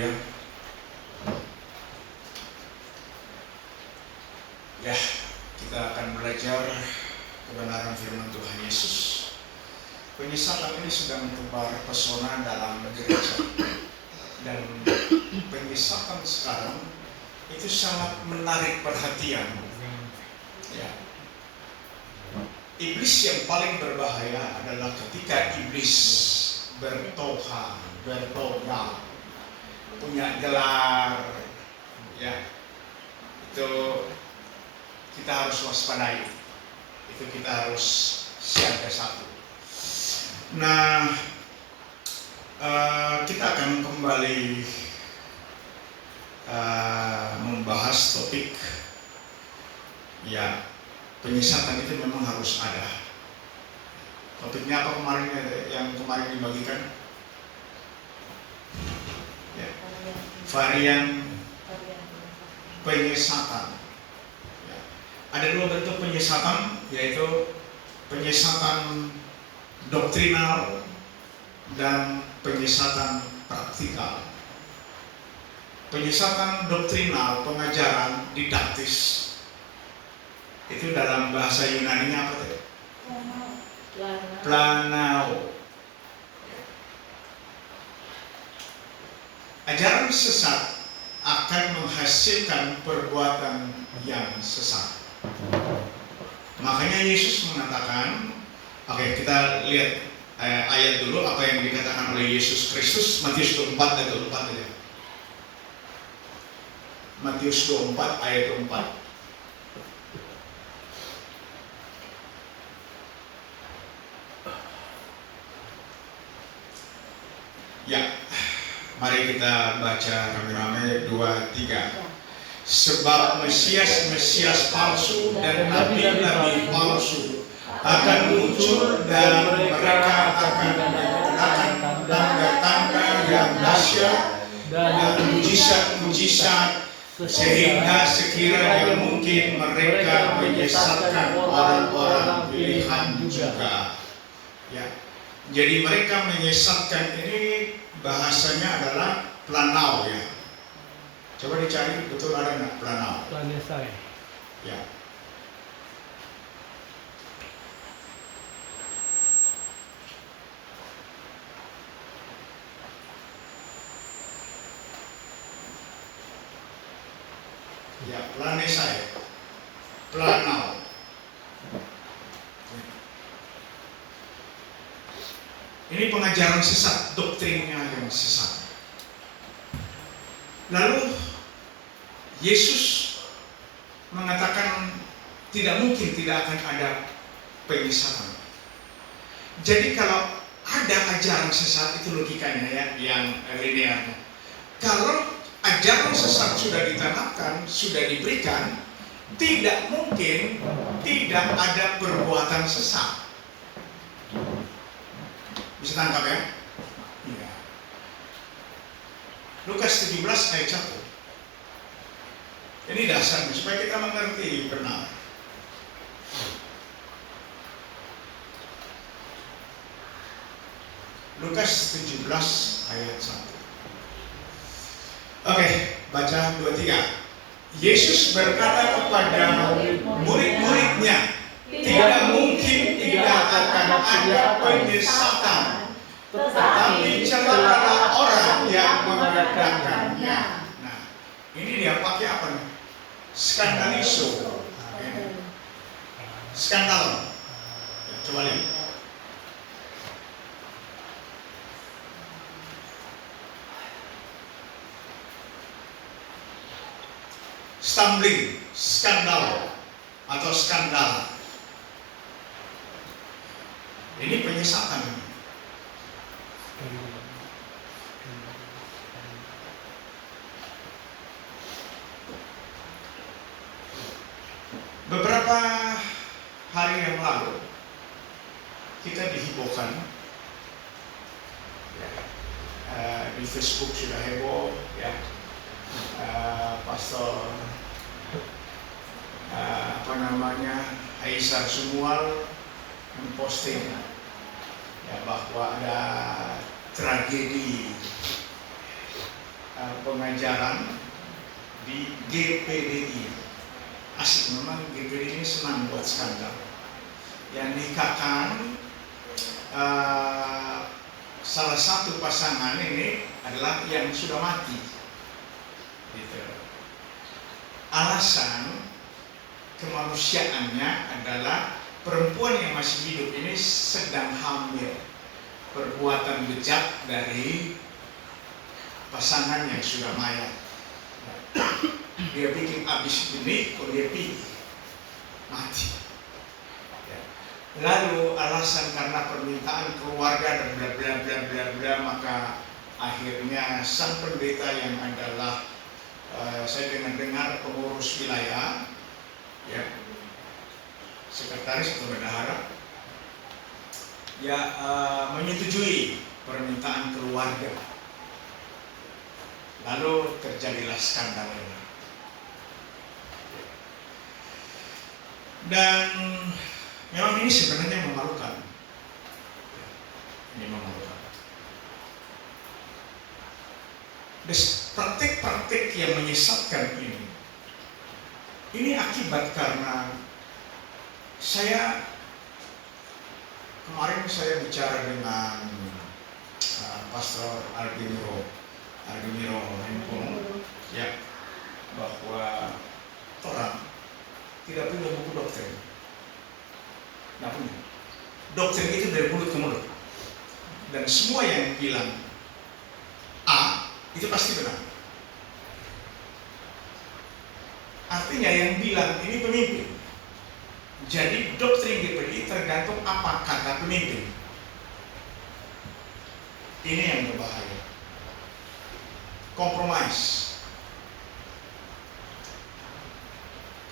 Haleluya. Ya, kita akan belajar kebenaran firman Tuhan Yesus. Penyesatan ini sedang tebar pesona dalam gereja. Dan penyesatan sekarang itu sangat menarik perhatian. Ya. Iblis yang paling berbahaya adalah ketika iblis bertoha, bertoga, punya gelar, ya, itu kita harus waspadai, itu kita harus siaga satu. Nah, kita akan kembali membahas topik, ya, penyesatan itu memang harus ada. Topiknya apa kemarin yang kemarin dibagikan? Ya. Varian penyesatan. Ya. Ada dua bentuk penyesatan, yaitu penyesatan doktrinal dan penyesatan praktikal. Penyesatan doktrinal, pengajaran didaktis, itu dalam bahasa Yunaninya apa tadi? Planao. Ajaran sesat akan menghasilkan perbuatan yang sesat. Makanya Yesus mengatakan, oke, kita lihat ayat dulu apa yang dikatakan oleh Yesus Kristus, Matius 24 ayat 24 aja. Matius 24 ayat 24. Ya, mari kita baca rame-rame 2, 3. Sebab Mesias palsu dan nabi-nabi palsu akan muncul dan mereka akan menggunakan tanda-tanda yang dahsyat dan mujizat-mujizat sehingga sekiranya mungkin mereka menyesatkan orang-orang pilihan juga. Ya. Jadi mereka menyesatkan ini bahasanya adalah planao, ya. Coba dicari betul ada nggak planao? Planesai. Ya. Ya, planesai. Planao. Ini pengajaran sesat, doktrinnya yang sesat. Lalu Yesus mengatakan tidak mungkin tidak akan ada penyesatan. Jadi kalau ada ajaran sesat, itu logikanya ya, yang linear. Kalau ajaran sesat sudah ditanamkan, sudah diberikan, tidak mungkin tidak ada perbuatan sesat. Bisa tangkap ya? Iya. Lukas 17 ayat 1. Ini dasarnya supaya kita mengerti benar. Lukas 17 ayat 1. Oke, baca 2-3. Yesus berkata kepada murid-muridnya, tidak mungkin tidak akan ada penyesatan, tetapi celakalah orang yang mengadakannya. Nah, ini dia pakai apa nih? Skandaliso. Skandal. Ya, coba lihat. Stumbling, skandal atau skandal. Ini penyesatan. Beberapa hari yang lalu kita dihebohkan, ya, di Facebook sudah heboh, ya, Pastor Aisyah Sumual memposting, ya, bahwa ada tragedi pengajaran di GPDI. Asik memang, GPDI ini senang buat skandal. Yang nikahkan salah satu pasangan ini adalah yang sudah mati. Gitu. Alasan kemanusiaannya adalah perempuan yang masih hidup ini sedang hamil. Perbuatan bejat dari pasangan yang sudah mayat. Dia bikin habis ini, kok dia pilih mati. Lalu alasan karena permintaan keluarga dan bla bla bla bla bla, maka akhirnya sang pendeta yang adalah saya dengar pengurus wilayah, ya, sekretaris atau bendahara, ya, menyetujui permintaan keluarga. Lalu terjadilah skandal ini. Dan memang ini sebenarnya memalukan. Ini memalukan. Praktik-praktik yang menyesatkan ini akibat karena kemarin saya bicara dengan Pastor Argimiro Hempong, ya, bahwa orang tidak punya buku doktrin. Nggak punya. Doktrin itu dari mulut ke mulut. Dan semua yang bilang A, itu pasti benar. Artinya yang bilang ini pemimpin. Jadi doktrin GPDI tergantung apa kata pemimpin. Ini yang berbahaya. Kompromis.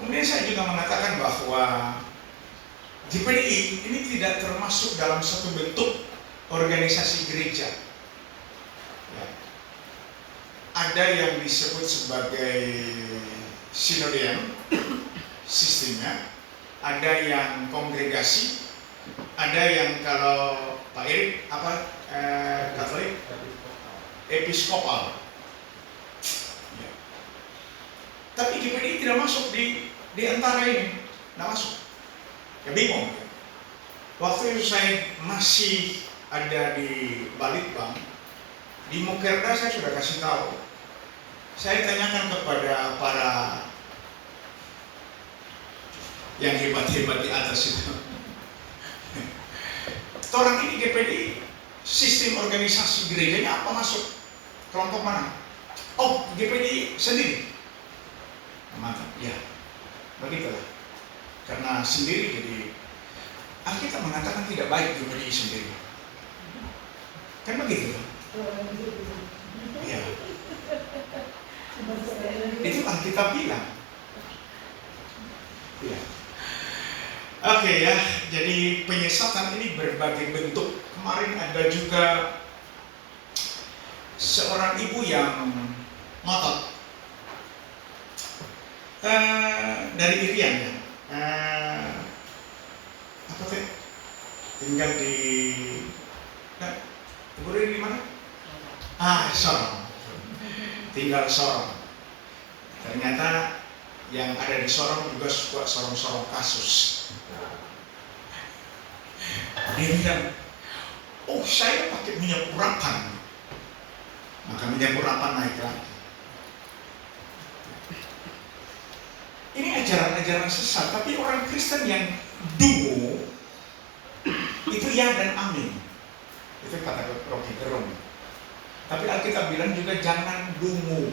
Kemudian saya juga mengatakan bahwa GPDI ini tidak termasuk dalam satu bentuk organisasi gereja. Ya. Ada yang disebut sebagai sinodian sistemnya, ada yang kongregasi, ada yang kalau Pak Erik Katolik episkopal. Ya. Tapi GPDI tidak masuk di antara ini, tidak masuk. Ya bingung. Waktu itu saya masih ada di Balitbang, di Mukerda saya sudah kasih tahu. Saya tanyakan kepada para yang hebat-hebat di atas itu. Orang ini GPDI, sistem organisasi gerejanya apa masuk? Kelompok mana? Oh, GPDI sendiri. Mantap, ya. Begitulah. Karena sendiri jadi Alkitab mengatakan tidak baik GPDI sendiri. Kan begitu? Ya. Itu Alkitab bilang. Ya. Oke ya, jadi penyesatan ini berbagai bentuk. Kemarin ada juga seorang ibu yang ngotot dari Irian ya. Apa teh? Tinggal di ibu di mana? Sorong. Tinggal Sorong. Ternyata yang ada di Sorong juga suka sorong-sorong kasus. Dia bilang, oh saya pakai minyak urapan, maka minyak urapan naik lagi. Ini ajaran-ajaran sesat, tapi orang Kristen yang dungu itu ya dan amin. Itu kata Rocky Gerung. Tapi Alkitab bilang juga jangan dungu.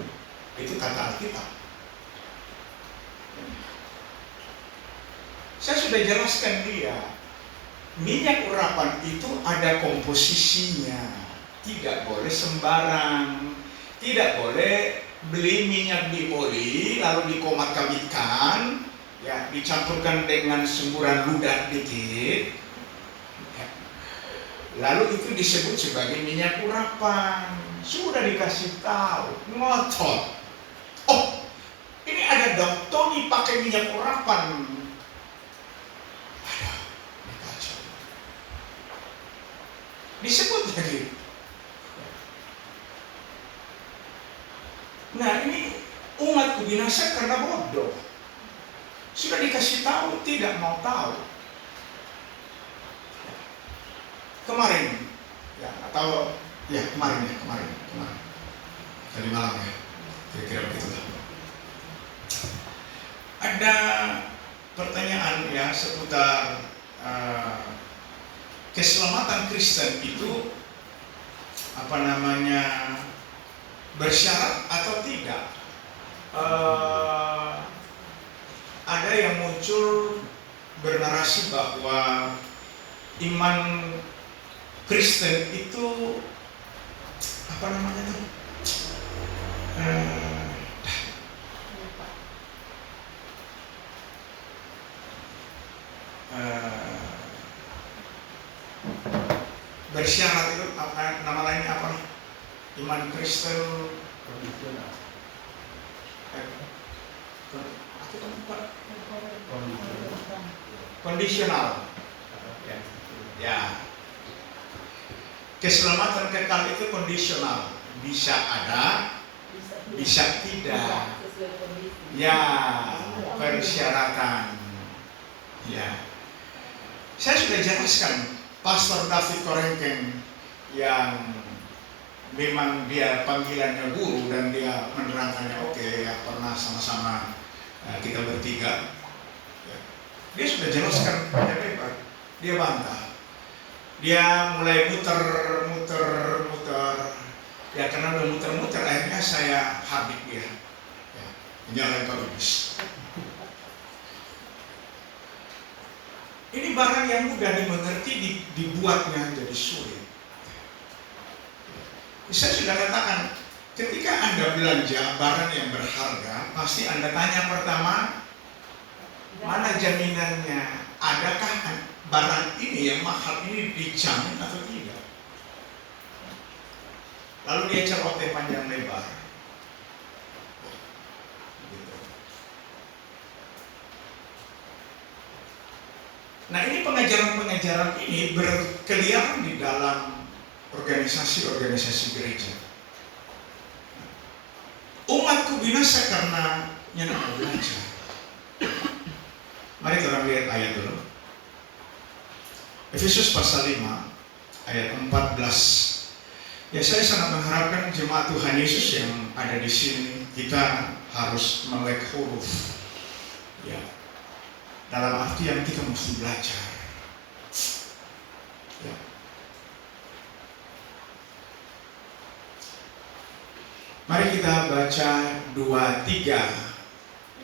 Itu kata Alkitab. Saya sudah jelaskan dia. Minyak urapan itu ada komposisinya. Tidak boleh sembarang. Tidak boleh beli minyak di oli lalu dikomat-kamitkan, ya, dicampurkan dengan semburan ludah dikit, ya. Lalu itu disebut sebagai minyak urapan. Sudah dikasih tahu, ngotot. Oh, ini ada doktoni pakai minyak urapan. Aduh, ini kacau. Disebut lagi. Nah ini umatku binasa karena bodoh. Sudah dikasih tahu tidak mau tahu. Kemarin ya, atau ya kemarin tadi malam ya, kira-kira begitulah. Ada pertanyaan ya seputar keselamatan Kristen itu bersyarat atau tidak? Ada yang muncul bernarasi bahwa iman Kristen itu bersyarat itu nama lainnya apa? Iman Kristen kondisional. Ya. Keselamatan kekal itu kondisional. Bisa ada, bisa tidak. Ya, persyaratan. Ya. Saya sudah jelaskan Pastor David Korengkeng yang memang dia panggilannya guru dan dia menerangkannya oke, ya pernah sama-sama kita bertiga. Ya. Dia sudah jelaskan banyak lebar. Dia bantah. Dia mulai muter. Ya karena udah muter, akhirnya saya habis dia. Ya, menyalahin Pak Lubis. Ini barang yang mudah dimengerti, dibuatnya jadi sulit. Saya sudah katakan, ketika Anda belanja barang yang berharga, pasti Anda tanya pertama, mana jaminannya? Adakah barang ini yang mahal ini dijamin atau tidak? Lalu dia celoteh panjang lebar. Nah ini pengajaran-pengajaran ini berkeliaran di dalam organisasi-organisasi gereja. Umatku binasa karena nyenang belajar. Mari kita lihat ayat dulu. Efesus pasal 5 ayat 14. Ya saya sangat mengharapkan jemaat Tuhan Yesus yang ada di sini kita harus melek huruf. Ya. Dalam artian kita mesti belajar. Ya. Mari kita baca 2-3.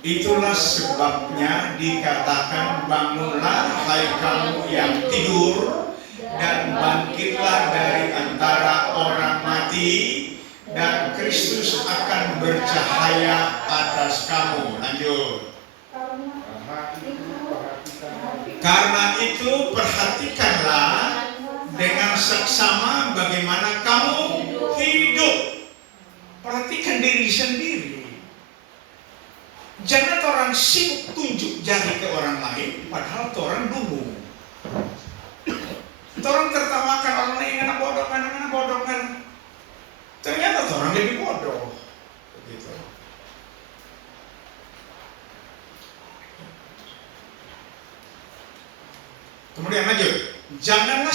Itulah sebabnya dikatakan bangunlah hai kamu yang tidur dan bangkitlah dari antara orang mati dan Kristus akan bercahaya atas kamu. Lanjut. Karena itu perhatikanlah dengan seksama bagaimana kamu hidup. Perhatikan diri sendiri. Jangan orang sibuk tunjuk jari ke orang lain, padahal orang dungu. Orang tertawakan orang lain, anak bodoh kan. Ternyata orang lebih bodoh. Begitu. Kemudian lanjut. Janganlah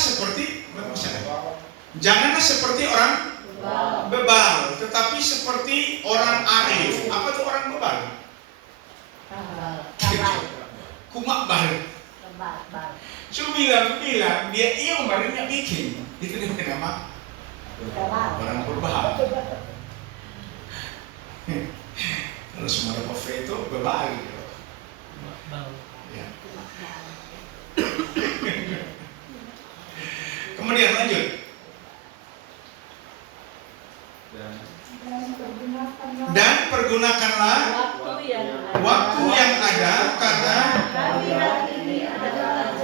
seperti orang bebal, tetapi seperti orang arif. Apa itu orang bebal? Kumak bal. Cuma bilang dia iya barunya bikin. Itu dia pakai nama orang berbahal. Kalau semua ada itu bebal. Ya. Kemudian lanjut. Dan pergunakanlah waktu yang ada karena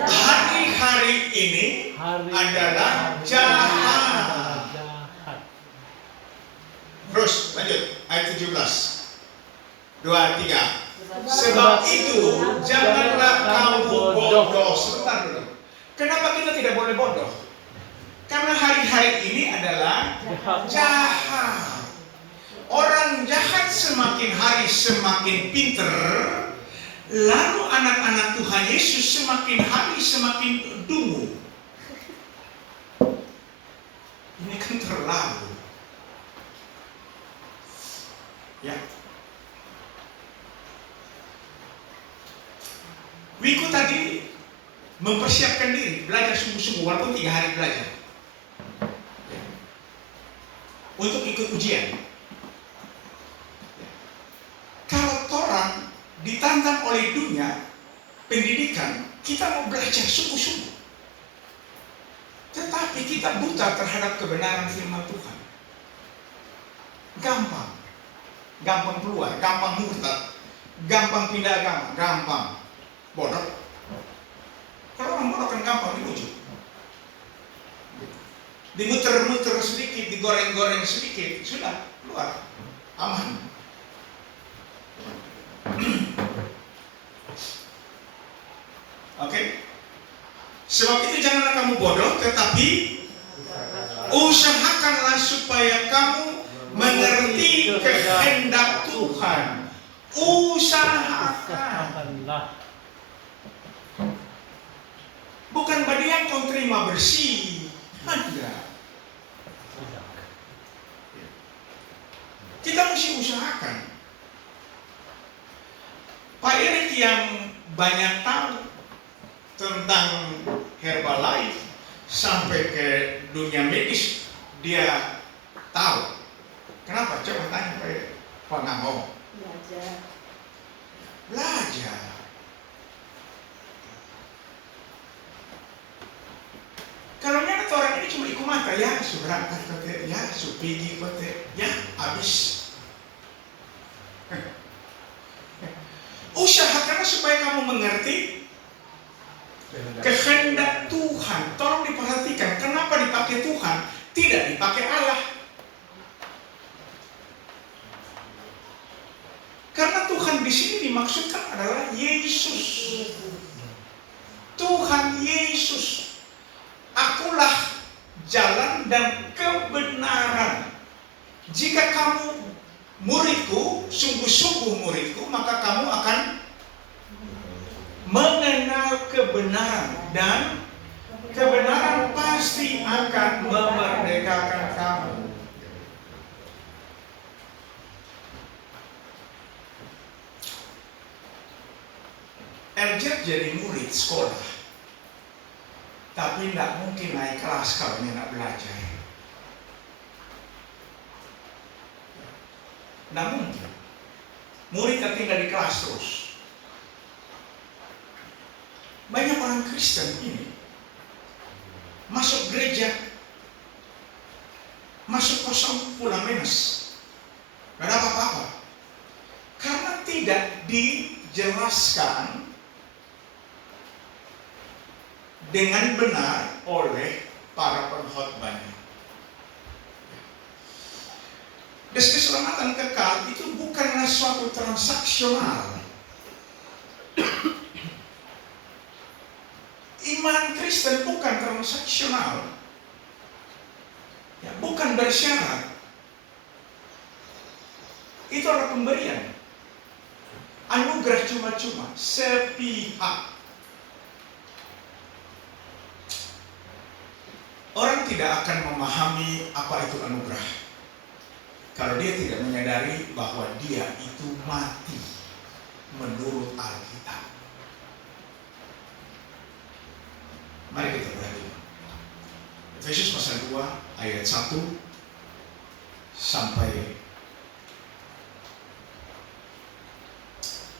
hari-hari ini adalah jahat. Terus lanjut ayat 17. 2-3. Sebab itu janganlah kamu bodoh. Sebentar dulu. Kenapa kita tidak boleh bodoh? Karena hari-hari ini adalah jahat. Orang jahat semakin hari semakin pinter, lalu anak-anak Tuhan Yesus semakin hari semakin dungu. Ini kan terlalu. Ya. Wiku tadi mempersiapkan diri, belajar sungguh-sungguh walaupun 3 hari belajar. Ya. Untuk ikut ujian. Ya. Kalau orang ditantang oleh dunia pendidikan, kita mau belajar sungguh-sungguh. Tetapi kita buta terhadap kebenaran firman Tuhan. Gampang keluar, gampang murtad, gampang pindah agama, gampang bodoh. Kalau orang bodoh kan gampang dibujuk, dimuter-muter sedikit, digoreng-goreng sedikit, sudah keluar, aman. Oke? Sebab itu janganlah kamu bodoh, tetapi usahakanlah supaya kamu mengerti kehendak Tuhan. Usahakan. Bukan badian kau terima bersih. Tidak. Kita mesti usahakan. Pak Erik yang banyak tahu tentang Herbalife sampai ke dunia medis, dia tahu. Kenapa? Coba tanya Pak Ngamo. Belajar. Kalau nyata orang ini cuma ikut mata, ya berangkat kote, ya pergi kote, ya habis. Usahakanlah supaya kamu mengerti kehendak Tuhan. Tolong diperhatikan, kenapa dipakai Tuhan, tidak dipakai Allah. Karena Tuhan di sini dimaksudkan adalah Yesus. Tuhan Yesus. Akulah jalan dan kebenaran. Jika kamu muridku, sungguh-sungguh muridku, maka kamu akan mengenal kebenaran, dan kebenaran pasti akan memerdekakan kamu. Eljer jadi murid sekolah, tapi tidak mungkin naik kelas kalau dia tidak belajar. Tidak mungkin. Murid yang tinggal di kelas terus. Banyak orang Kristen ini masuk gereja, masuk kosong, pulang minus, tidak ada apa-apa, karena tidak dijelaskan dengan benar oleh para pengkhotbahnya. Keselamatan kekal itu bukanlah suatu transaksional. Iman Kristen bukan transaksional, ya, bukan bersyarat. Itu adalah pemberian, anugerah cuma-cuma, sepihak. Orang tidak akan memahami apa itu anugerah kalau dia tidak menyadari bahwa dia itu mati menurut Alkitab. Mari kita perhatikan Efesus pasal 2 ayat 1 sampai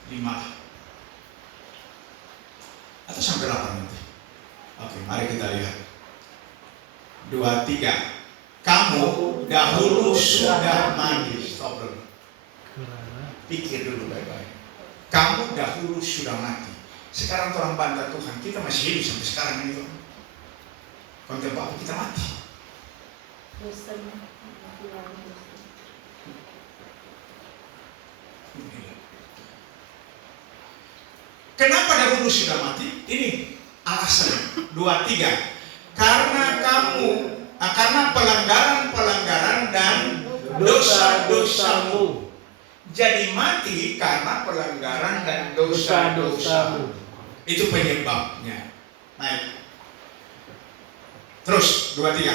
5 atau sampai 8 nanti. Oke, mari kita lihat. 2, 3. Kamu dahulu sudah mati. Stop dulu. Pikir dulu baik-baik. Kamu dahulu sudah mati. Sekarang orang bantah Tuhan, kita masih hidup sampai sekarang ini. Konten apa kita mati? Kenapa dahulu sudah mati? Ini alasan. 2, 3. Karena pelanggaran-pelanggaran dan dosa-dosamu. jadi mati karena pelanggaran dan dosa-dosamu. Itu penyebabnya. Naik. Terus 23.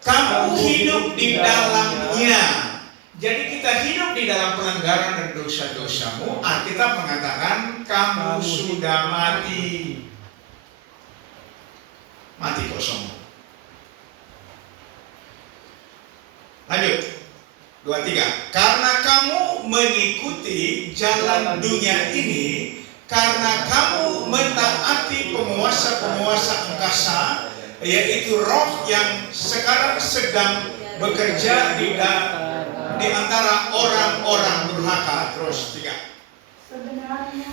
Kamu hidup di dalamnya. Jadi kita hidup di dalam pelanggaran dan dosa-dosamu. Alkitab mengatakan kamu sudah mati. Mati kosong. Lanjut. 23. Karena kamu mengikuti jalan dunia ini, karena kamu mentaati penguasa-penguasa angkasa, yaitu roh yang sekarang sedang bekerja di antara orang-orang durhaka. Terus 3.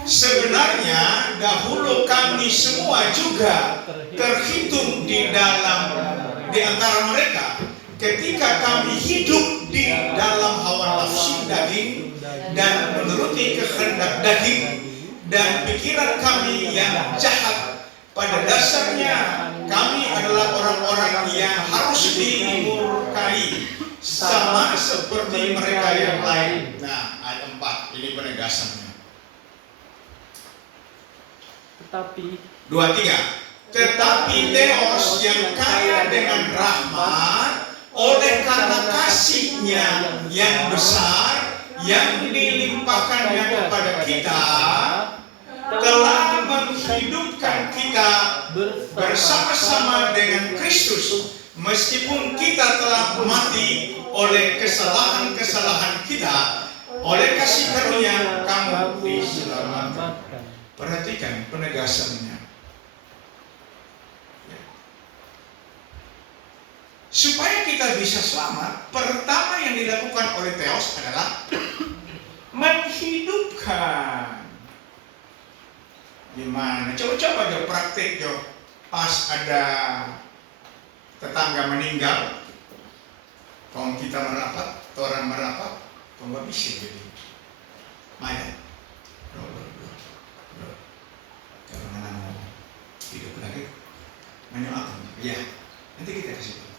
Sebenarnya dahulu kami semua juga terhitung di antara mereka ketika kami hidup di dalam hawa nafsu daging dan menuruti kehendak daging dan pikiran kami yang jahat. Pada dasarnya kami adalah orang-orang yang harus dimurkai sama seperti mereka yang lain. Nah, ayat 4 ini penegasannya. Tetapi 23. Tetapi Theos yang kaya dengan rahmat oleh karena kasih-Nya yang besar yang dilimpahkannya kepada kita telah menghidupkan kita bersama-sama dengan Kristus, meskipun kita telah mati oleh kesalahan-kesalahan kita. Oleh kasih karunia kamu diselamatkan. Perhatikan penegasannya. Supaya kita bisa selamat, pertama yang dilakukan oleh Theos adalah menghidupkan. Gimana? Coba-coba Jo praktik Jo. Pas ada tetangga meninggal, kalau kita merapat, orang merapat, kalau nggak bisa jadi. Maya, kalau mana mau hidup lagi, menyoalkan. Ya, nanti kita kasih tahu.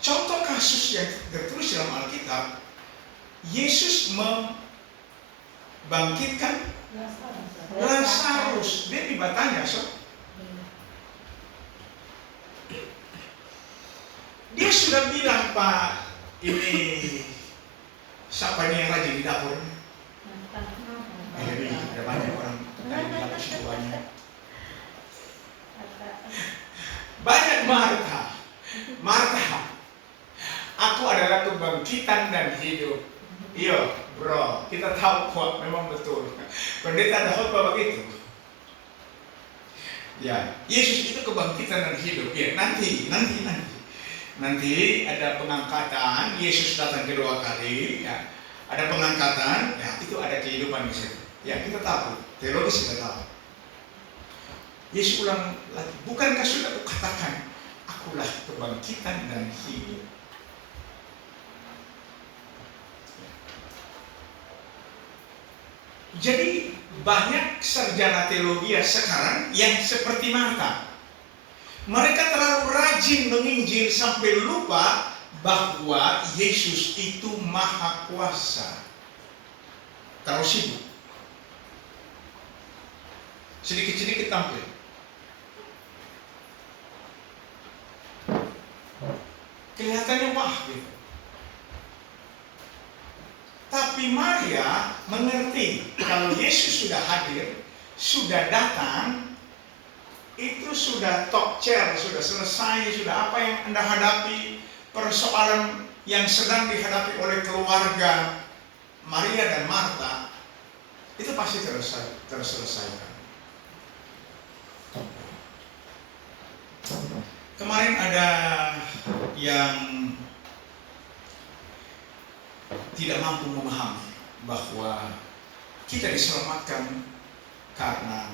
Contoh kasus yang tertulis dalam Alkitab, Yesus membangkitkan Lazarus. Dia dibatanya, Dia sudah bilang, Pak, ini siapa ini yang rajin di dapur? Jadi ada banyak orang yang di dapur situ banyak. Banyak Marta. Aku adalah kebangkitan dan hidup. Iya, bro, kita tahu kok, memang betul. Pendeta ada khotbah begitu. Ya, Yesus itu kebangkitan dan hidup. Ya, nanti ada pengangkatan. Yesus datang kedua kali. Ya, ada pengangkatan. Ya, itu ada kehidupan di situ. Ya, kita tahu. Teologis kita tahu. Yesus ulang lagi. Bukankah sudah aku katakan, akulah kebangkitan dan hidup. Jadi banyak sarjana teologi sekarang yang seperti Marta. Mereka terlalu rajin menginjil sampai lupa bahwa Yesus itu maha kuasa. Terlalu sibuk. Sedikit-sedikit tampil. Kelihatannya wah gitu. Tapi Maria mengerti kalau Yesus sudah hadir, sudah datang, itu sudah talk chair, sudah selesai, sudah apa yang Anda hadapi, persoalan yang sedang dihadapi oleh keluarga Maria dan Marta, itu pasti terselesaikan. Kemarin ada yang tidak mampu memahami bahwa kita diselamatkan karena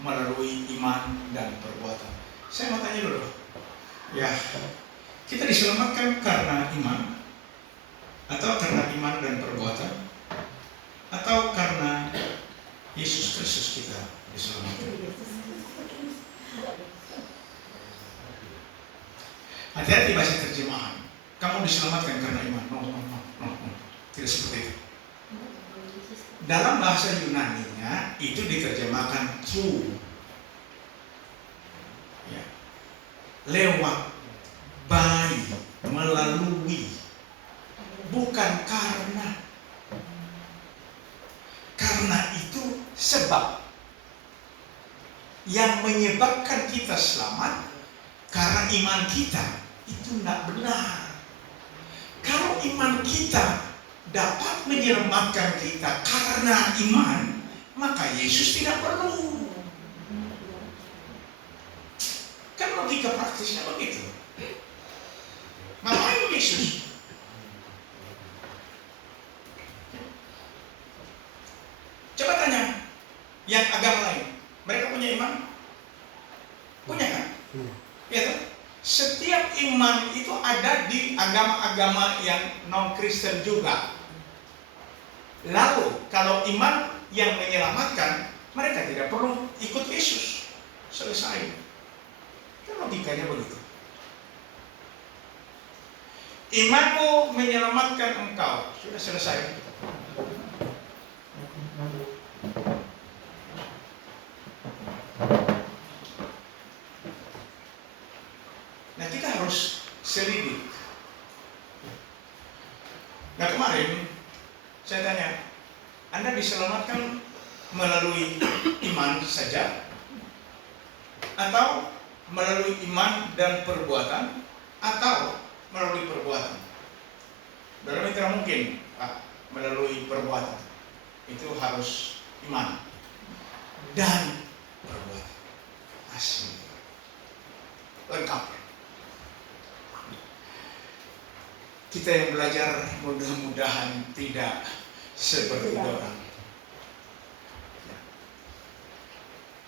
melalui iman dan perbuatan. Saya mau tanya dulu, ya, kita diselamatkan karena iman, atau karena iman dan perbuatan, atau karena Yesus Kristus kita diselamatkan? Hati-hati bahasa terjemahan. Kamu diselamatkan karena iman. No. Tidak seperti itu. Dalam bahasa Yunaninya itu diterjemahkan through. Ya. Lewat, by, melalui. Bukan karena. Karena itu sebab. Yang menyebabkan kita selamat karena iman kita. Itu tidak benar. Kalau iman kita dapat menyelamatkan kita karena iman, maka Yesus tidak perlu. Kan logika praktisnya begitu. Ngapain Yesus? Coba tanya yang agama lain, mereka punya iman? Punya kan? Ya kan? Setiap iman itu ada di agama-agama yang non-Kristen juga. Lalu kalau iman yang menyelamatkan, mereka tidak perlu ikut Yesus. Selesai. Kan logikanya begitu. Imanmu menyelamatkan engkau. Sudah selesai. Nah, kita harus selidik. Nah, kemarin saya tanya, Anda diselamatkan melalui iman saja atau melalui iman dan perbuatan atau melalui perbuatan? Dalam tidak mungkin, Pak, melalui perbuatan. Itu harus iman dan perbuatan. Asli. Lengkap. Kita yang belajar mudah-mudahan tidak seperti orang.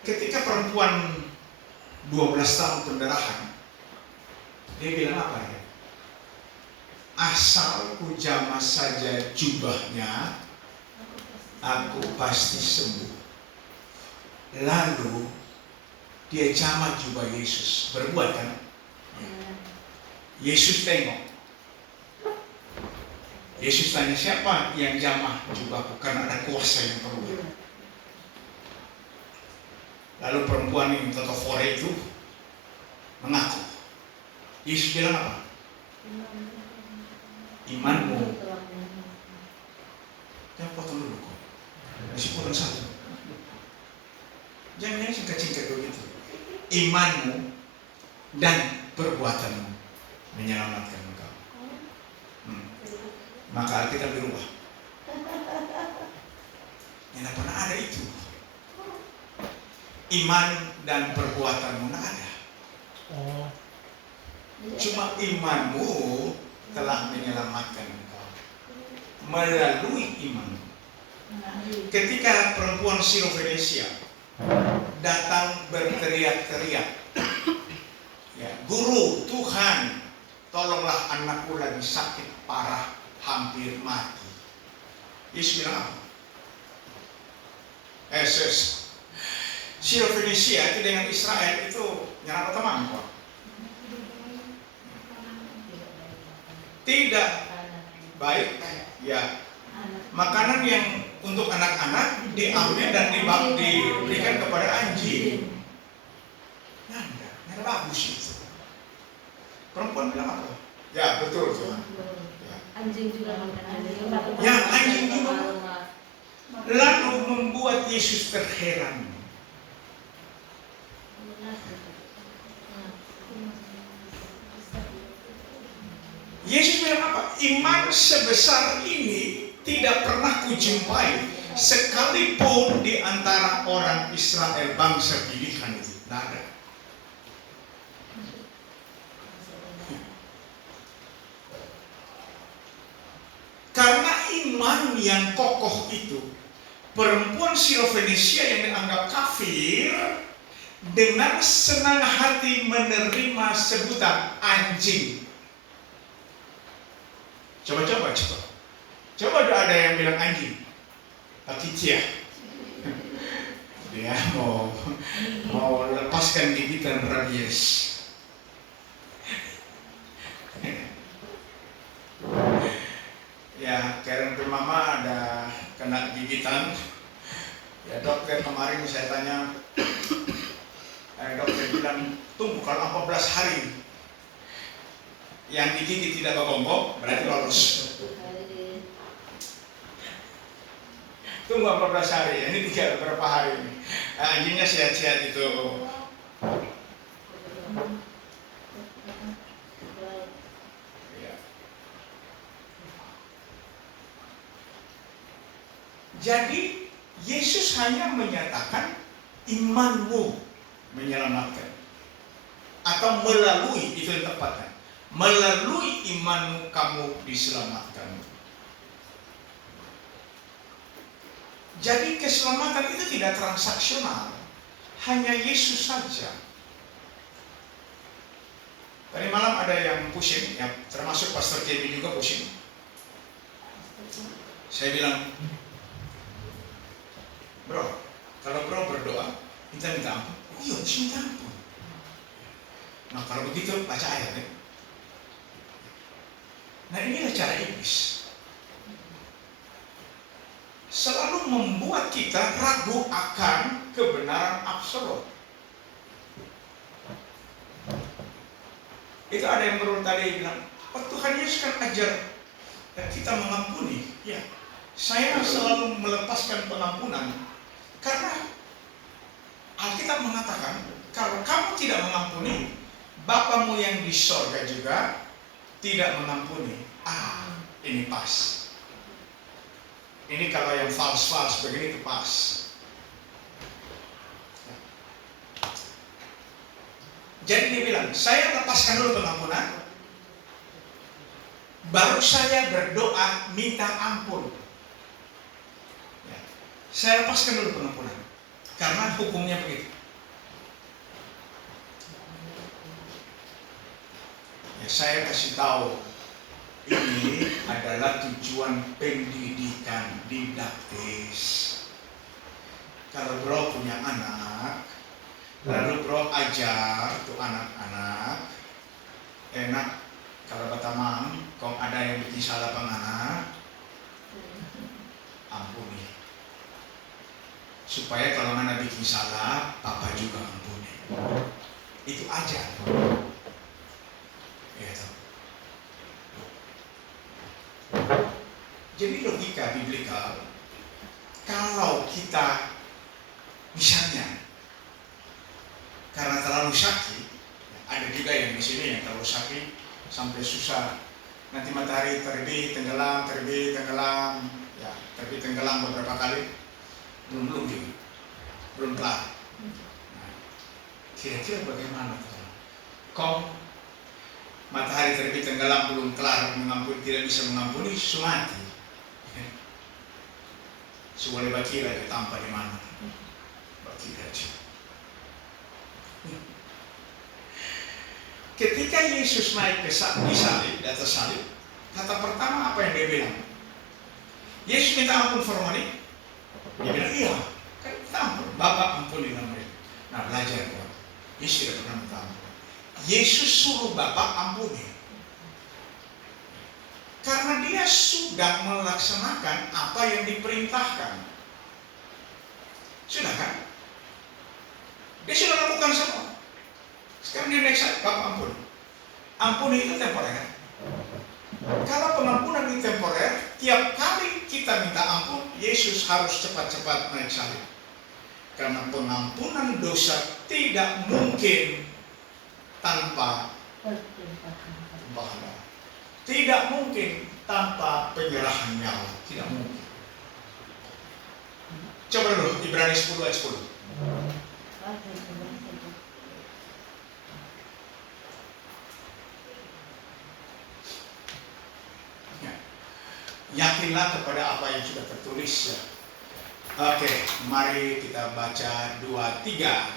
Ketika perempuan 12 tahun pendarahan, dia bilang apa ya? Asal ku jamah saja jubahnya, aku pasti sembuh. Lalu dia jamah jubah Yesus. Berbuat kan? Yesus tengok. Yesus tanya, siapa yang jamah jubahku? Karena ada kuasa yang perlu. Lalu perempuan yang tetofore itu mengaku. Yesus bilang apa? Imanmu. Jangan potong dulu kok. Masih potong satu. Jangan singkat-singkat begitu. Imanmu dan perbuatanmu menyelamatkan engkau. Maka Alkitab berubah. Tidak pernah ada itu. Iman dan perbuatanmu tidak ada. Cuma imanmu telah menyelamatkan engkau melalui iman. Ketika perempuan Sirofenesia datang berteriak-teriak, ya, Guru, Tuhan, tolonglah anakku lagi sakit parah, hampir mati. Yesus bilang apa? Sirofenesia itu dengan Israel itu nyala teman kok. Tidak baik, ya. Makanan yang untuk anak-anak diambil dan diberikan kepada anjing. Nggak bagus itu. Perempuan bilang apa? Ya betul Tuhan. Anjing juga makan anjing. Ya, anjing juga. Lalu membuat Yesus terheran. Yesus bilang apa? Iman sebesar ini tidak pernah kujumpai sekalipun di antara orang Israel bangsa pilihan itu. Tidak ada. Karena iman yang kokoh itu, perempuan Sirofenesia yang dianggap kafir dengan senang hati menerima sebutan anjing. Coba. Coba ada yang bilang anjing. Pakicia. Dia mau lepaskan gigitan rabies. gigitan. Ya dokter kemarin saya tanya, dokter bilang tunggu kalau 14 hari yang digigit tidak bergombong berarti lolos. Tunggu 14 hari, ini tinggal beberapa hari ini. Anjingnya sehat-sehat itu. Ya. Jadi Yesus hanya menyatakan imanmu menyelamatkan, atau melalui, itu yang tepatnya, melalui imanmu kamu diselamatkan. Jadi keselamatan itu tidak transaksional, hanya Yesus saja. Tadi malam ada yang pusing, ya, termasuk Pastor Kevin juga pusing. Saya bilang, bro, kalau bro berdoa, minta ampun. Oh iya, minta ampun. Nah kalau begitu baca ayat ya. Nah inilah cara iblis. Selalu membuat kita ragu akan kebenaran absolut. Itu ada yang baru tadi bilang, oh Tuhan Yesus kan ajar kita mengampuni. Ya, saya selalu melepaskan pengampunan karena Alkitab mengatakan kalau kamu tidak mengampuni, Bapamu yang di sorga juga tidak mengampuni. Ini pas. Ini kalau yang fals begini itu pas. Jadi dia bilang, saya lepaskan dulu pengampunan, baru saya berdoa minta ampun. Ya. Saya lepaskan dulu pengampunan, karena hukumnya begitu. Ya, saya kasih tahu, ini adalah tujuan pendidikan didaktis. Kalau bro punya anak, lalu bro ajar tuh anak-anak, enak kalau batamang, kalau ada yang bikin salah penganak, ampuni. Supaya kalau mana bikin salah, papa juga ampuni. Itu aja. Ya, jadi logika biblikal, kalau kita misalnya karena terlalu sakit, ada juga yang di sini yang terlalu sakit sampai susah. Nanti matahari terbit, tenggelam, ya terbit tenggelam beberapa kali, belum juga, belum kelar. Nah, kira-kira bagaimana? Kau matahari terbit tenggelam belum kelar mengampuni, tidak bisa mengampuni, sumati. Seboleh bakira ditampak di mana? Bakira aja. Ketika Yesus naik ke salib, di atas salib, kata pertama apa yang dia bilang? Yesus minta ampun formally. Dia bilang iya, kan minta ampun. Bapak ampunilah mereka. Nah belajar kok. Yesus tidak pernah minta ampun. Yesus suruh Bapak ampuni. Karena dia sudah melaksanakan apa yang diperintahkan. Sudah kan? Dia sudah lakukan semua. Sekarang dia naik salib, Bapak ampun. Ampuni itu temporer. Kalau pengampunan itu temporer, tiap kali kita minta ampun, Yesus harus cepat-cepat naik salib. Karena pengampunan dosa tidak mungkin tanpa pahala. Tidak mungkin tanpa penyerahan nyawa. Tidak mungkin. Coba dulu Ibrani 10 ayat 10. Yakinlah kepada apa yang sudah tertulis ya. Oke, mari kita baca 2-3.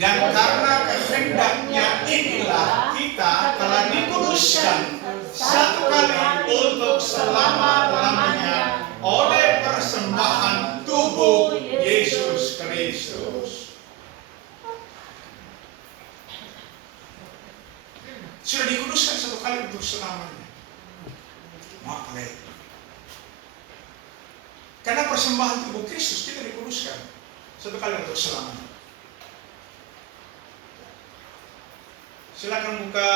Dan karena kehendaknya inilah kita telah dikuduskan satu kali untuk selama-lamanya oleh persembahan tubuh Yesus Kristus. Sudah dikuduskan satu kali untuk selamanya. Maaf, Karena persembahan tubuh Kristus kita dikuduskan satu kali untuk selamanya. Silakan buka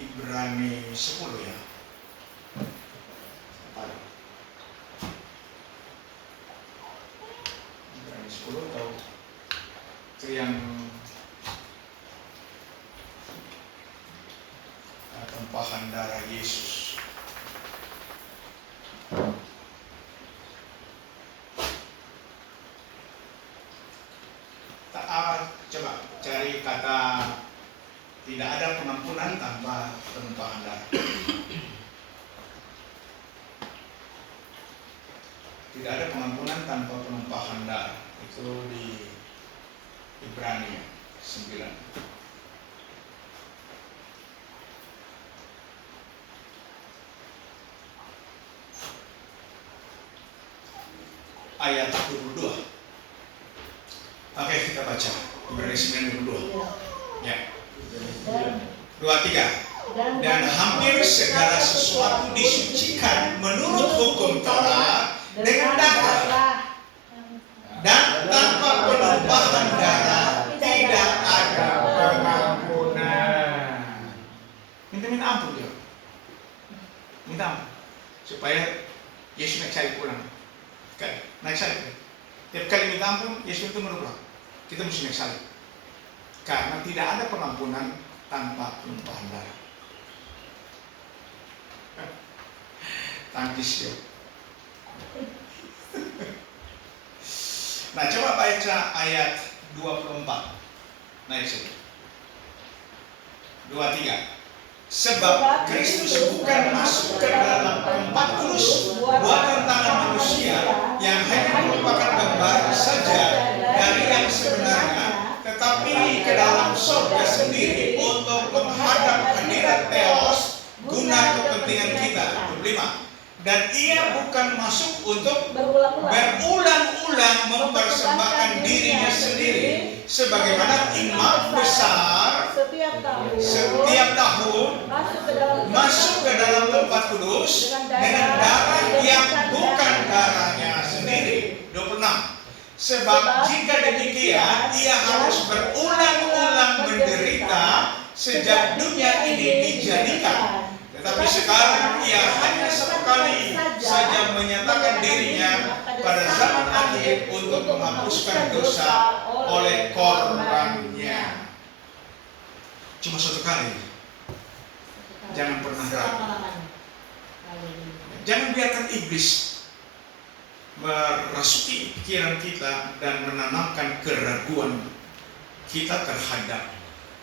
Ibrani 10 ya. Ibrani 10 atau itu yang tumpahan darah Yesus. Coba cari kata tidak ada pengampunan tanpa penumpahan darah. Tidak ada pengampunan tanpa penumpahan darah. Itu di Ibrani 9. Ayat 22. Oke, kita baca Ibrani 9:22. Ya. 23. Dan hampir segala sesuatu disucikan menurut hukum Taurat dengan darah, dan tanpa penumpahan darah tidak ada pengampunan. Minta ampun dia. Minta ampun supaya Yesus naik salib pulang. Naik salib. Tiap kali minta ampun, Yesus itu menolak. Kita mesti naik salib. Karena tidak ada pengampunan tanpa penumpahan darah. Tangkis ya. Nah, coba baca ayat 24. Naik sini. 23. Sebab Kristus bukan masuk ke dalam tempat kudus buatan tangan manusia yang hanya merupakan gambar saja dari yang sebenarnya, tetapi ke dalam surga sendiri untuk menghadap hadirat Theos guna kepentingan kita. 25. Dan ia bukan masuk untuk berulang-ulang mempersembahkan dirinya sendiri sebagaimana imam besar setiap tahun masuk ke dalam tempat kudus dengan darah yang bukan darahnya sendiri. 26. Sebab jika demikian ia harus berulang-ulang menderita sejak dunia ini dijadikan. Tetapi sekarang ia hanya sekali saja menyatakan dirinya pada zaman akhir untuk menghapuskan dosa oleh korbannya. Cuma satu kali. Jangan pernah ragu. Jangan biarkan iblis merasuki pikiran kita dan menanamkan keraguan kita terhadap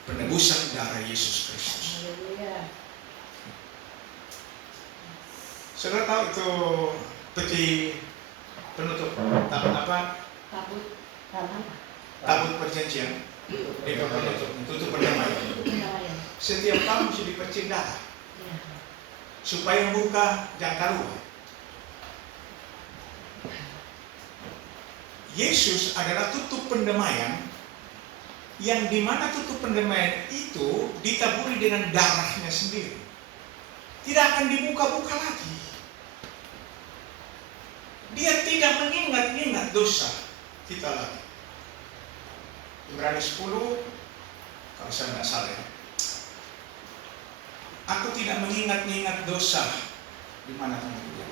penebusan darah Yesus Kristus. Saudara tahu itu peti penutup tabut perjanjian, tutup perdamaian. Setiap tahun mesti dipercik darah supaya buka jangan keluar. Yesus adalah tutup pendamaian, yang dimana tutup pendamaian itu ditaburi dengan darahnya sendiri. Tidak akan dibuka-buka lagi. Dia tidak mengingat-ingat dosa kita lagi. Ibrani 10, kalau saya tidak salah ya. Aku tidak mengingat-ingat dosa. Di mana kamu dia?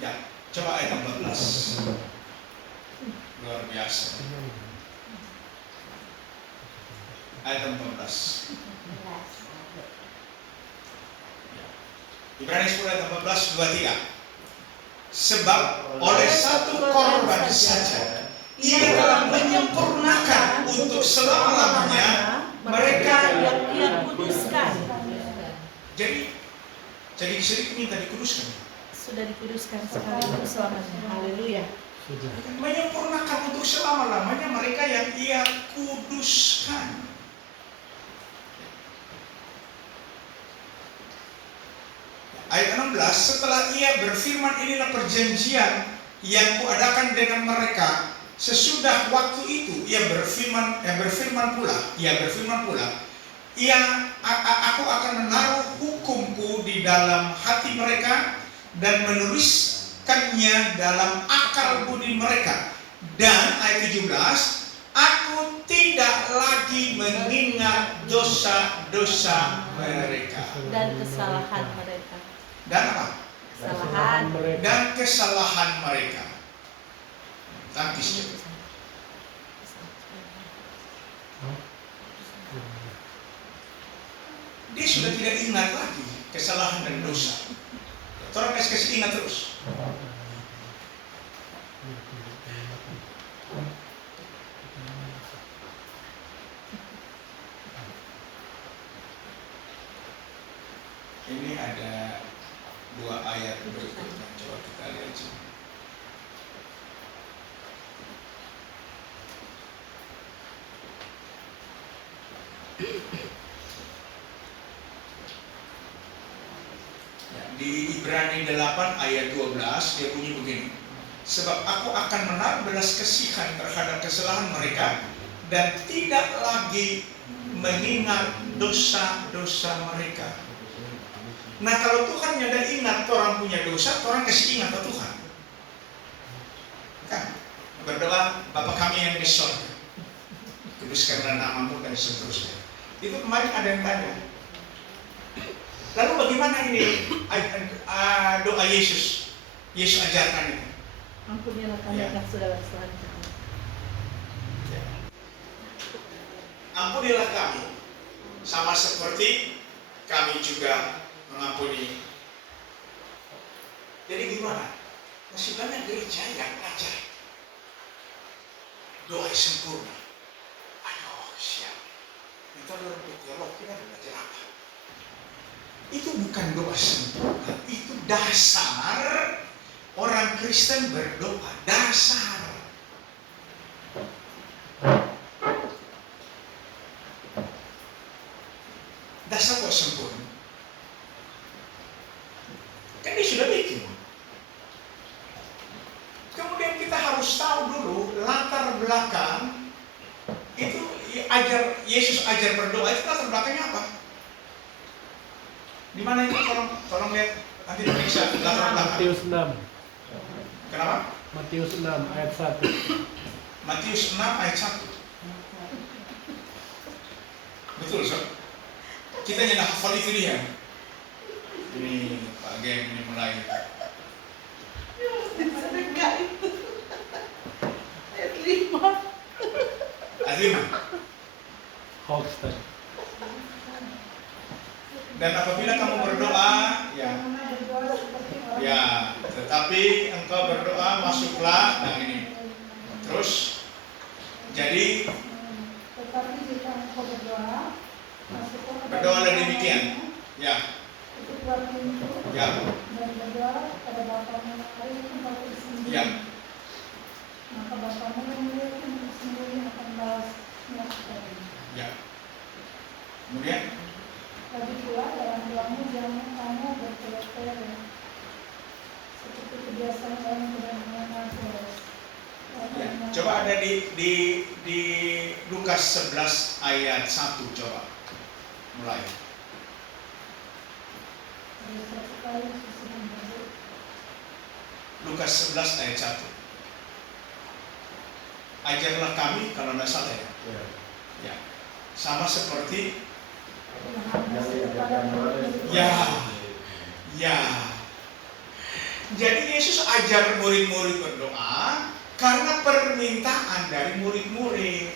Ya, coba ayat 14. Luar biasa. Ayat 14. Ibrani 10 ayat 14, 23. Sebab oleh satu korban saja ia telah menyempurnakan untuk selama-lamanya mereka yang ia kuduskan. Jadi sedikit minta dikuduskan. Sudah dikuduskan sekali untuk selamanya. Haleluya. Menyempurnakan untuk selama-lamanya mereka yang ia kuduskan. Ayat 16, setelah ia berfirman, inilah perjanjian yang kuadakan dengan mereka. Sesudah waktu itu ia berfirman pula, aku akan menaruh hukumku di dalam hati mereka dan menuliskannya dalam akal budi mereka. Dan ayat 17, aku tidak lagi mengingat dosa-dosa mereka. Dan kesalahan mereka. Dan apa? Kesalahan. Dan kesalahan mereka. Tangkis. Dia sudah tidak ingat lagi kesalahan dan dosa. Orang kasih ingat terus. Ini ada 2 ayat berikutnya, coba kita lihat. Ya, di Ibrani 8 ayat 12 dia bunyi begini. Sebab aku akan menaruh belas kasihan terhadap kesalahan mereka dan tidak lagi mengingat dosa-dosa mereka. Nah, kalau Tuhan nyadar ingat orang punya dosa, orang kasih ingat ke Tuhan. Kan? Berdoa, Bapa kami yang di surga, kuduskanlah namamu dan seterusnya. Itu kemarin ada yang tanya. Lalu bagaimana ini doa Yesus? Yesus ajarkan itu. Ampunilah kami atas segala kesalahan kami. Ampunilah kami, sama seperti kami juga mengampuni. Jadi gimana? Masih banyak gereja yang ajar doa sempurna. Aduh, siap. Kita orang teolog kita belajar apa? Itu bukan doa sempurna, itu dasar orang Kristen berdoa, dasar. Dasar kok sempurna? Kan dia sudah bikin. Kemudian kita harus tahu dulu latar belakang itu Yesus ajar berdoa itu latar belakangnya apa? Di mana itu? Tolong lihat nanti diperiksa latar belakang. Matius 6. Kenapa? Matius 6 ayat 1. Matius 6 ayat 1. Betul, Sob? Kita nyana hafal itu dia. Ini Pak Geng ini mulai. Sedekah itu. Ayat 5. Ayat 5. Hoax. Dan apabila kamu berdoa, ya, tetapi engkau berdoa masuklah, nah ini. Terus, jadi berdoalah demikian, ya, ya, ya. Maka Bapamu yang mulia yang bersembunyi akan balasnya kepadamu. Ya. Kemudian, Lagi pula dalam doamu jangan kamu bertele-tele seperti kebiasaan orang benar-benar keras. ya. Coba ada di Lukas 11 ayat 1 coba. Mulai. Ada satu kali sesudah menyebut Lukas 11 ayat 1. Ajarlah kami kalau tidak salah ya. Ya. Sama seperti ya. Ya. Jadi Yesus ajar murid-murid berdoa karena permintaan dari murid-murid.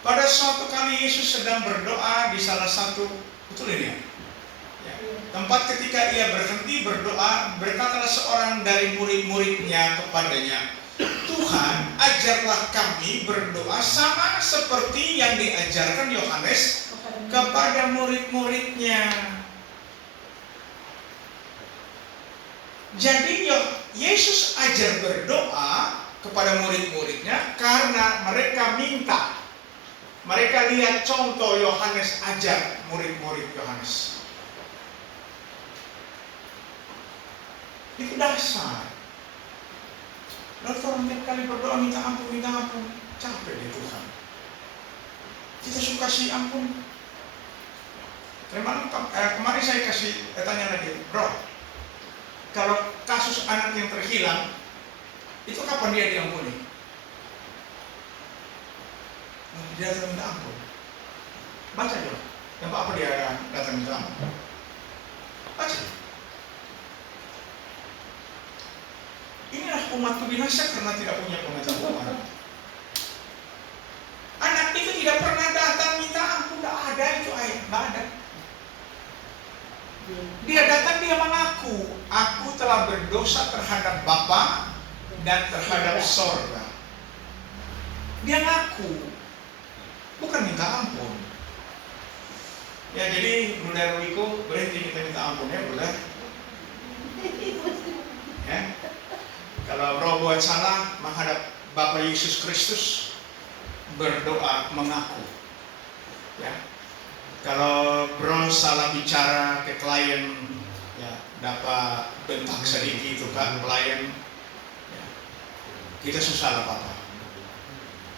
Pada suatu kali Yesus sedang berdoa di salah satu, betul ini ya? Ya. Tempat ketika ia berhenti berdoa, berkatalah seorang dari murid-muridnya kepadanya, Tuhan, ajarlah kami berdoa sama seperti yang diajarkan Yohanes kepada murid-muridnya. Jadi Yesus ajar berdoa kepada murid-muridnya karena mereka minta. Mereka lihat contoh Yohanes ajar murid-murid Yohanes. Itu dasar. Lalu orang tiap kali berdoa minta ampun, capek deh Tuhan. Kita suka kasih ampun. Kemarin saya tanya lagi, bro, kalau kasus anak yang terhilang, itu kapan dia diampuni? Dia datang minta ampun. Baca dong. Yang apa dia datang minta ampun? Baca. Inilah umatku binasa karena tidak punya pengetahuan. Anak itu tidak pernah datang minta ampun, tidak ada itu ayat, tidak ada. Dia datang, dia mengaku, aku telah berdosa terhadap Bapa dan terhadap sorga. Dia ngaku, bukan minta ampun. Ya jadi Bunda Ruiko berhenti kita minta ampun ya Bunda. Ya. Kalau bro buat salah menghadap Bapak Yesus Kristus, berdoa mengaku. Ya. Kalau bro salah bicara ke klien, ya dapat bentak sedikit itu kan klien, ya, kita susah lah Bapak.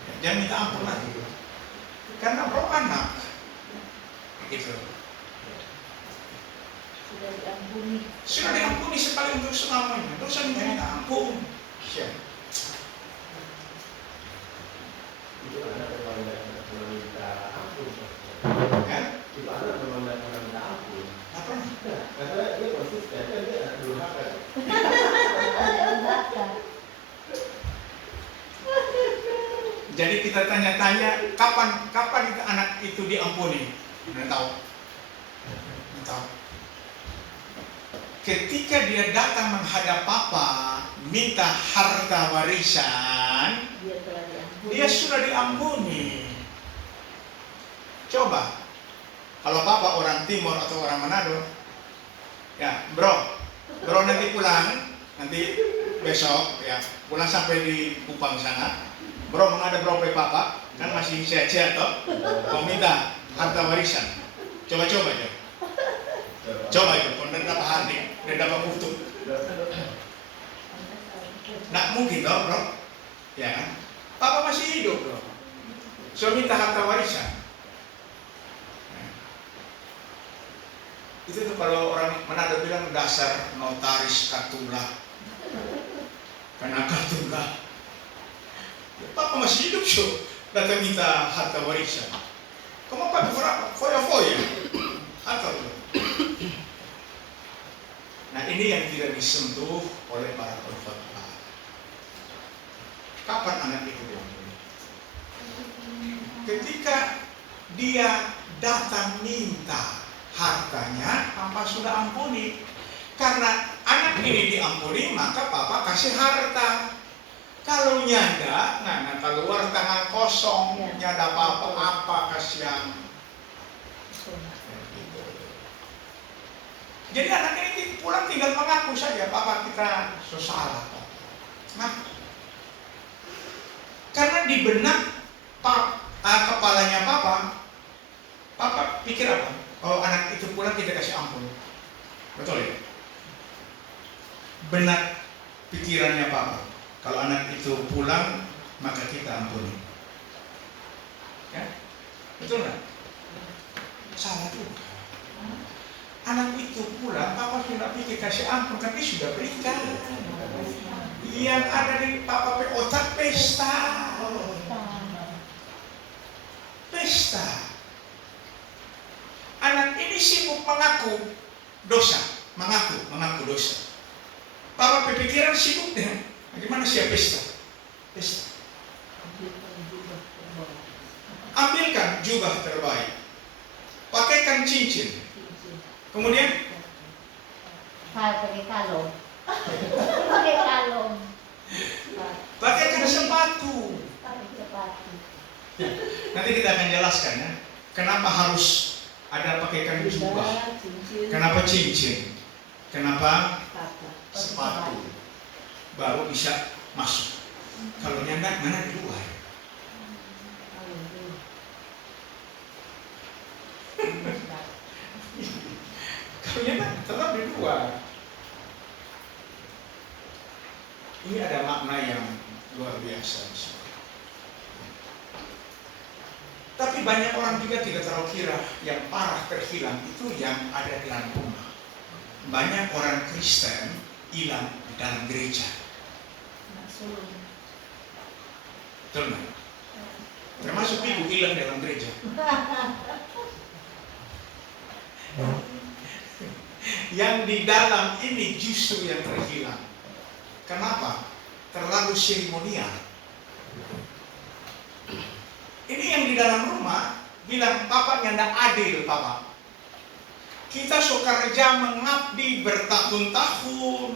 Ya, jangan minta ampun lagi, karena bro anak, gitu. Sudah diampuni sekali untuk selamanya. Dosa minta ampun. Siap. Itu anak memang tidak pernah minta ampun. Ya? Itu anak memang tidak pernah minta ampun. Apa? Karena dia konsisten, dia anak durhaka. Jadi kita tanya-tanya kapan itu anak itu diampuni? Anda tahu? Anda tahu? Ketika dia datang menghadap Papa minta harta warisan, dia sudah diampuni. Coba, kalau Papa orang Timur atau orang Manado, ya bro nanti pulang, nanti besok ya pulang sampai di Kupang sana, bro menghadap bro Papa, kan masih sehat-sehat toh, mau minta harta warisan, coba ya. Coba itu, pun dapat hati, dapat kutuk. Nggak mungkin toh bro, ya kan? Papa masih hidup bro, so minta harta warisan. Itu tuh kalau orang Manado bilang dasar notaris katula, karena katula. Papa masih hidup so, datang minta harta warisan. Kamu apa foya-foya? Harta tuh. Nah ini yang tidak disentuh oleh para pengkhotbah. Kapan anak itu diampuni? Ketika dia datang minta hartanya, Papa sudah ampuni. Karena anak ini diampuni, maka Papa kasih harta. Kalau nyada, nah keluar tangan kosong, nyada apa-apa kasihan. Jadi anak ini pulang tinggal mengaku saja, Papa kita salah. Nah, karena di benak kepalanya Papa pikir apa? Oh anak itu pulang kita kasih ampun, betul ya? Benak pikirannya Papa, kalau anak itu pulang maka kita ampuni, ya? Betul nggak? Salah juga. Anak itu pulang, Papa sudah pikir kasih ampun, kan dia sudah berikan. Yang ada di Papa otak pesta. Pesta. Anak ini sibuk mengaku dosa, mengaku dosa. Papa berpikiran sibuk dengan bagaimana siap pesta. Pesta. Ambilkan jubah terbaik, pakaikan cincin. Kemudian pakai kalung. pakaikan sepatu. Nanti kita akan jelaskan ya, kenapa harus ada pakaikan jubah, kenapa cincin, kenapa sepatu, baru bisa masuk. Kalau nyanda mana di luar. Kalau nyanda tetap di luar. luar biasa. Tapi banyak orang juga tidak terlalu kira yang parah terhilang itu yang ada di dalam rumah. Banyak orang Kristen hilang di dalam gereja. Betul nggak? Termasuk ibu hilang dalam gereja. Yang di dalam ini justru yang terhilang. Kenapa? Terlalu seremonial. Ini yang di dalam rumah bilang papanya ndak adil papa. Kita suka kerja mengabdi bertahun-tahun.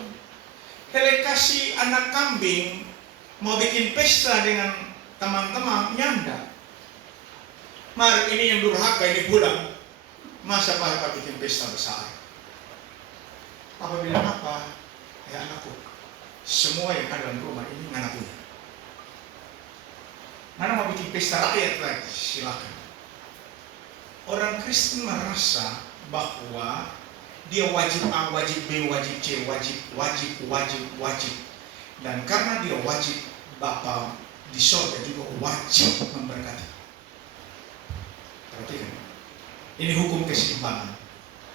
Hele kasih anak kambing mau bikin pesta dengan teman-teman nyanda. Mari ini yang durhaka ini pulang. Masa papa bikin pesta besar? Papa bilang apa? Ya anakku, semua yang ada dalam rumah ini nggak punya. Mana mau bikin pesta rakyat lagi? Silakan. Orang Kristen merasa bahwa dia wajib A, wajib B, wajib C, wajib. Dan karena dia wajib, Bapa di surga juga wajib memberkati. Perhatikan. Ini hukum keseimbangan.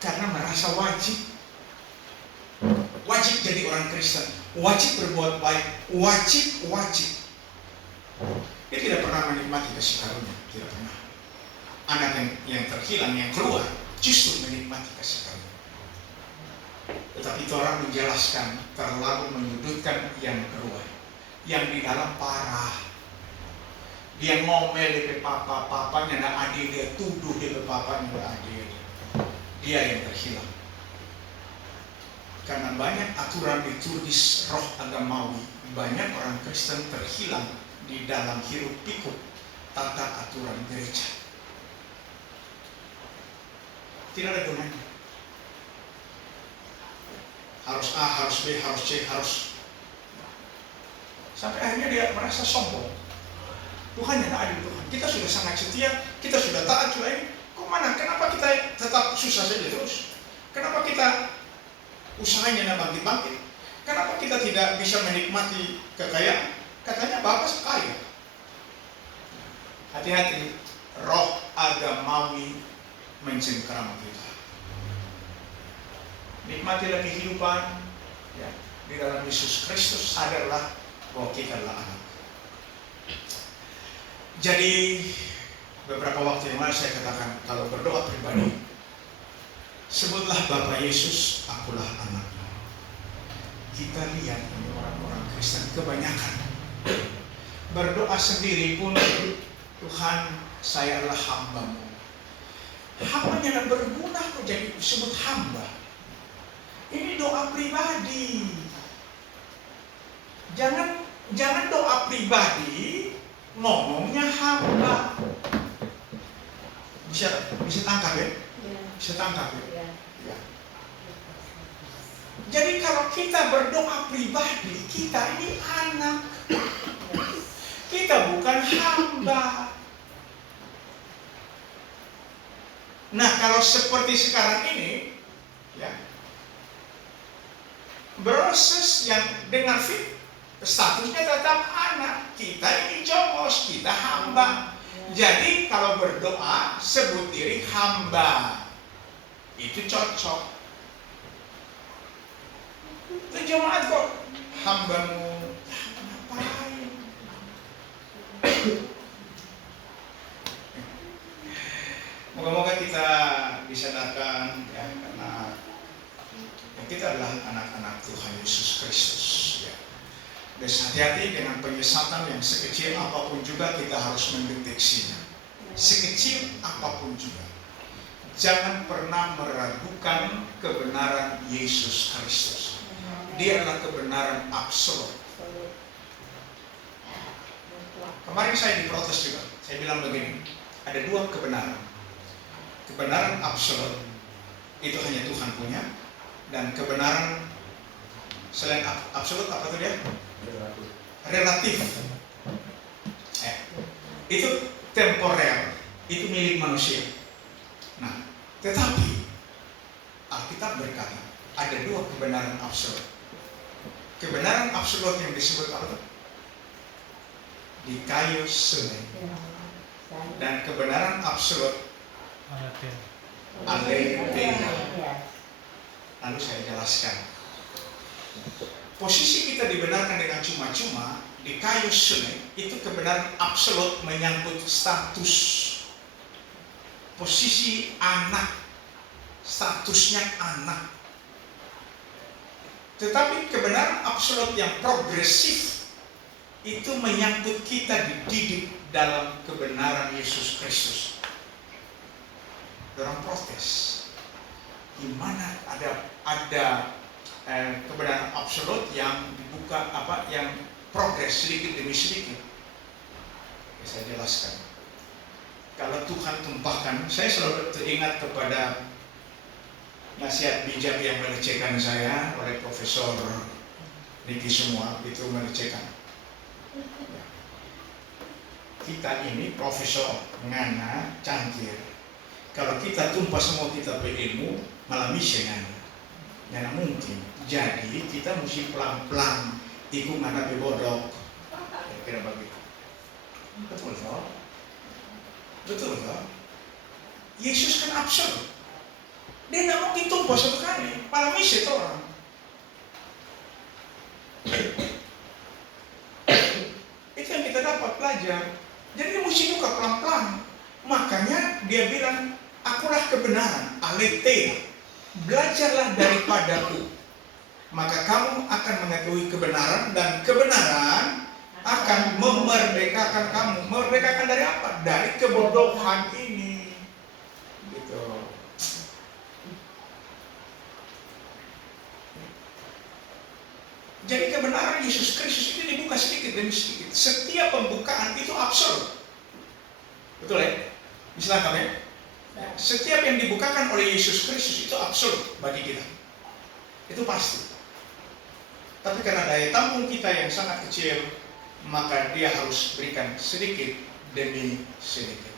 Karena merasa wajib. Wajib jadi orang Kristen. Wajib berbuat baik. Wajib. Dia tidak pernah menikmati kasih karunia, tidak pernah. Anak yang terhilang, yang keluar, justru menikmati kasih karunia. Tetapi itu orang menjelaskan, terlalu menyudutkan yang keluar. Yang di dalam parah. Dia ngomel di papanya nggak adil, dia tuduh di papanya nggak adil. Dia yang terhilang. Karena banyak aturan liturgis roh agamawi, banyak orang Kristen terhilang di dalam hiruk pikuk tata aturan gereja. Tidak ada gunanya. Harus A, harus B, harus C, harus. Sampai akhirnya dia merasa sombong. Tuhan yang adil Tuhan. Kita sudah sangat setia, kita sudah taat Tuhan. Kok mana? Kenapa kita tetap susah saja terus? Kenapa kita usahanya bangkit-bangkit? Kenapa kita tidak bisa menikmati kekayaan? Katanya Bapak kaya. Hati-hati, roh agamawi mencengkeram kita. Nikmatilah kehidupan ya, di dalam Yesus Kristus, sadarlah bahwa kita adalah anak. Jadi beberapa waktu yang lalu saya katakan, kalau berdoa pribadi, sebutlah Bapak Yesus, akulah anaknya. Kita lihat ini orang-orang Kristen kebanyakan berdoa sendiri pun, Tuhan saya adalah hamba-Mu. Hambanya tidak berguna kok jadi disebut hamba. Ini doa pribadi. Jangan doa pribadi ngomongnya hamba. Bisa tangkap ya? Bisa tangkap ya? Ya. Jadi kalau kita berdoa pribadi, kita ini anak. Kita bukan hamba. Nah, kalau seperti sekarang ini, ya, proses yang dengan statusnya tetap anak. Kita ini jongos, kita hamba. Jadi kalau berdoa sebut diri hamba, itu cocok. Itu jemaat kok hamba-Mu, ngapain? Moga-moga kita disadarkan ya, karena kita adalah anak-anak Tuhan Yesus Kristus ya. Dan hati-hati dengan penyesatan yang sekecil apapun juga kita harus mendeteksinya. Sekecil apapun juga. Jangan pernah meragukan kebenaran Yesus Kristus. Dia adalah kebenaran absolut. Kemarin saya diprotes juga. Saya bilang begini, ada dua kebenaran. Kebenaran absolut itu hanya Tuhan punya, dan kebenaran selain absolut apa itu dia? Relatif. Itu temporer, itu milik manusia. Nah, tetapi Alkitab berkata ada dua kebenaran absolut. Kebenaran absolut yang disebut apa itu? di kayu salib. Dan kebenaran absolut Anathema. aletheia. Lalu saya jelaskan. Posisi kita dibenarkan dengan cuma-cuma di kayu salib itu kebenaran absolut menyangkut status. Posisi anak, statusnya anak. Tetapi kebenaran absolut yang progresif itu menyangkut kita dididik dalam kebenaran Yesus Kristus. Orang protes, gimana ada kebenaran absolut yang dibuka yang progres sedikit demi sedikit. Ya, saya jelaskan. Kalau Tuhan tumpahkan, saya selalu teringat kepada nasihat bijak yang melecehkan saya oleh Profesor Niki semua, itu melecehkan. Ya. Kita ini profesor, ngana, cangkir. Kalau kita tumpah semua kita berilmu, malah misi ngana. Ngana mungkin. Jadi kita mesti pelan-pelan ikut ngana bebodok. Kira begitu. Betul toh? Betul toh? Yesus kan absolut. Dia tidak mungkin tumpah satu kali, malah misi itu orang. Itu yang kita dapat belajar. Jadi dia mesti buka pelan-pelan. Makanya dia bilang, akulah kebenaran, aletheia. Belajarlah daripadaku. Maka kamu akan mengetahui kebenaran, dan kebenaran akan memerdekakan kamu. Memerdekakan dari apa? Dari kebodohan ini. Gitu. Jadi kebenaran Yesus Kristus itu dibuka sedikit demi sedikit. Setiap pembukaan itu absolut. Betul ya? Silakan ya. Setiap yang dibukakan oleh Yesus Kristus itu absolut bagi kita. Itu pasti. Tapi karena daya tampung kita yang sangat kecil, maka dia harus berikan sedikit demi sedikit.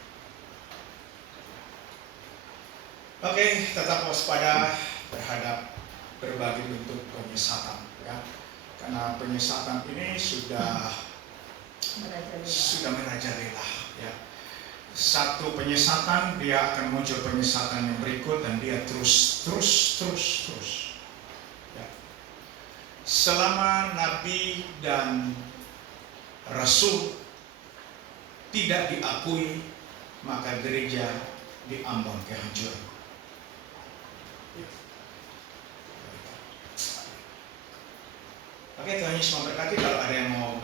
Oke, tetap waspada terhadap berbagai bentuk penyesatan, ya. Karena penyesatan ini sudah merajalela, ya. Satu penyesatan, dia akan muncul penyesatan yang berikut, dan dia terus. Ya. Selama Nabi dan Rasul tidak diakui, maka gereja diambang kehancuran. Oke, Tuhan Yesus memberkati. Kalau ada yang mau